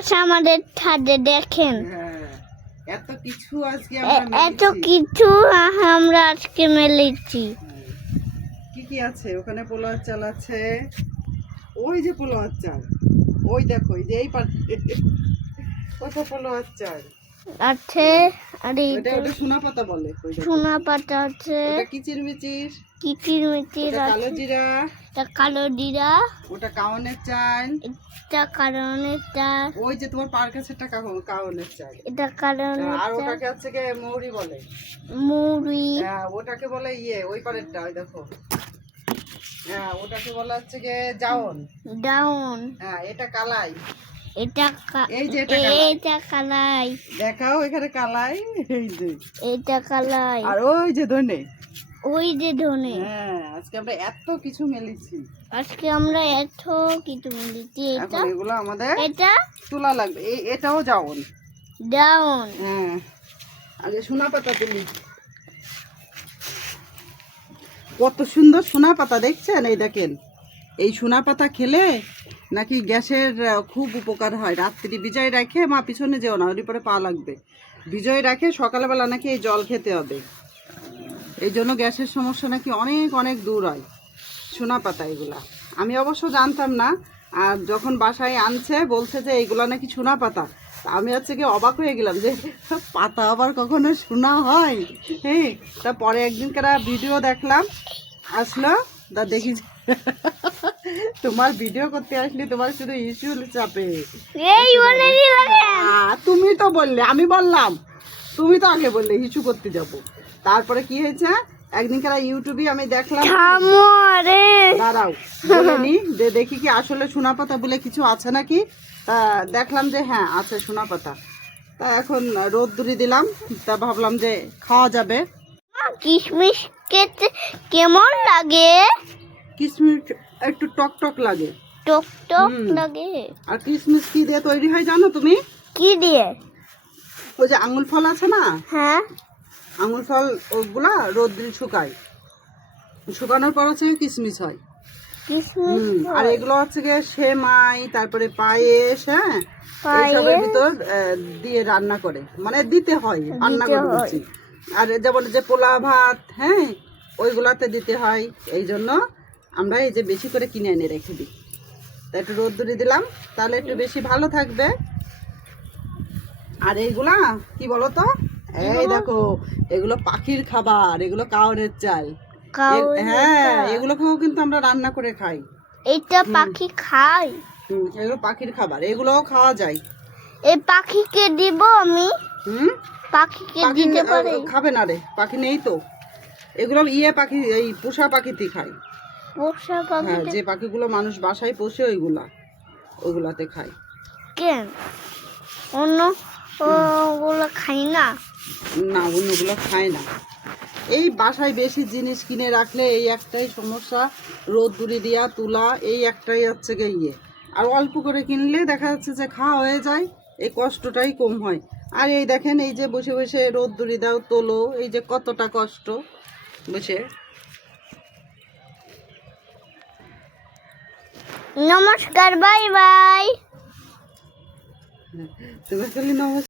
গাছ আমাদের ছাদে দেখেন। হ্যাঁ এত কিছু আজকে আমরা এত কিছু আমরা আজকে মেলেছি। কি কি আছে? ওখানে পোলার চাল আছে। ওই যে পোলার চাল। ওই দেখো এই যে এই কত পোলার চাল? আছে আর এই ওটা ওটা সোনা পাতা বলে সোনা পাতা আছে। ওটা কিচির মিচির কিচির মিচির ওটা কালো জিরা। এটা কালো জিরা। ওটা কাউনের চাল। এটা কারণের চাল। ওই যে তোমার পার কাছে একটা কাউনের চাল। এটা কারণের আর ওটাকে হচ্ছে গিয়ে মৌরি বলে। মুড়ি হ্যাঁ ওটাকে বলে ইয়ে ওই পারেরটা ওই দেখো। হ্যাঁ ওটাকে বলা হচ্ছে গিয়ে জাওন ডাউন হ্যাঁ এটা কালাই। এটা এই যে এটা কালাই। দেখাও এখানে কালাই। এই যে। এটা কালাই। আর ওই যে ধনে। ওই যে ধনে। হ্যাঁ আজকে আমরা এত কিছু মেলেছি। আজকে আমরা এত কিছু মিলেছি। এটা এগুলো আমাদের এটা তোলা লাগবে। এই এটাও ডাউন হ্যাঁ। আগে সোনা পাতা তুলি। কত সুন্দর সোনা পাতা দেখছেন? এই দেখেন। এই সোনা পাতা খেলে নাকি গ্যাসের খুব উপকার হয়। রাত্রি বিজয় রাখে, মা পিছনে যেও না ওর পরে পা লাগবে। বিজয় রাখে, সকালবেলা নাকি এই জল খেতে হবে। এই জন্য গ্যাসের সমস্যা নাকি অনেক অনেক দূর হয়, সোনা পাতা এগুলা। আমি অবশ্য জানতাম না, আর যখন বাসায় আনছে, বলছে যে এইগুলা নাকি সোনা পাতা। আমি হচ্ছে কি অবাক হয়ে গেলাম যে, পাতা আবার কখনো শোনা হয়? হ্যাঁ তা পরে একদিন কারা ভিডিও দেখলাম, আসলো, তা দেখি তোমার ভিডিও করতে আসলে তোমার শুধু ইস্যু চাপে। তুমি তো বললে আমি বললাম। তুমি তো আগে বললে হিচু করতে যাব। তারপরে কি হয়েছে? একদিন কারা ইউটিউবে আমি দেখলাম। দাঁড়াও বলে নি যে দেখি কি আসলে সোনা পাতা বলে কিছু আছে নাকি? তা দেখলাম যে হ্যাঁ আছে সোনা পাতা। তা এখন রোদ্দুরি দিলাম তা ভাবলাম যে খাওয়া যাবে। কিশমিশ কেমন লাগে? কিশমিশ একটু টক টক লাগে। টক টক লাগে? আর কিশমিশ কি দিয়ে তৈরি হয় জানো তুমি? কি দিয়ে? ওই যে আঙুল ফল আছে না? হ্যাঁ। আঙুল ফল ওগুলা রোদ্দুরি শুকায়। শুকানোর পর হচ্ছে কিশমিশ হয়। আর এগুলো হচ্ছে গিয়ে সেমাই তারপরে পায়েস হ্যাঁ? এইসবের ভিতর দিয়ে রান্না করে। মানে দিতে হয় রান্না করে। আর যেমন যে পোলা ভাত হ্যাঁ? ওইগুলাতে দিতে হয়। এই জন্য আমরা এই যে বেশি করে কিনে এনে রেখে দিই। তা একটু রোদ্দুরি দিলাম তাহলে একটু বেশি ভালো থাকবে। আর এইগুলা কি বলো তো এই দেখো এগুলো পাখির খাবার এগুলো কাউরের চাল। হ্যাঁ এগুলো এগুলোকেও কিন্তু আমরা রান্না করে খাই। এটা পাখি খাই হুম, এগুলো পাখির খাবার এগুলোও খাওয়া যায়। এই পাখিকে দিব আমি। হুম? পাখিকে পাখি দিতে পারি। খাবে না রে পাখি নেই তো। এগুলো ইয়ে পাখি এই পোষা পাখিতে খায়। পোষা হ্যাঁ যে পাখিগুলো মানুষ বাসায় পোষে ওইগুলা ওইগুলাতে খায়। কেন? অন্য ওগুলো খাই না? না অন্যগুলো খায় না। এই বাসায় বেশি জিনিস কিনে রাখলে এই একটাই সমস্যা রোদ্দুরি দিয়া তুলা এই একটাই হচ্ছে গিয়ে ইয়ে। আর অল্প করে কিনলে দেখা যাচ্ছে যে খাওয়া হয়ে যায় এই কষ্টটাই কম হয়। আর এই দেখেন এই যে বসে বসে রোদ্দুরি দাও তোলো এই যে কতটা কষ্ট বসে। নমস্কার বাই বাই। তুমি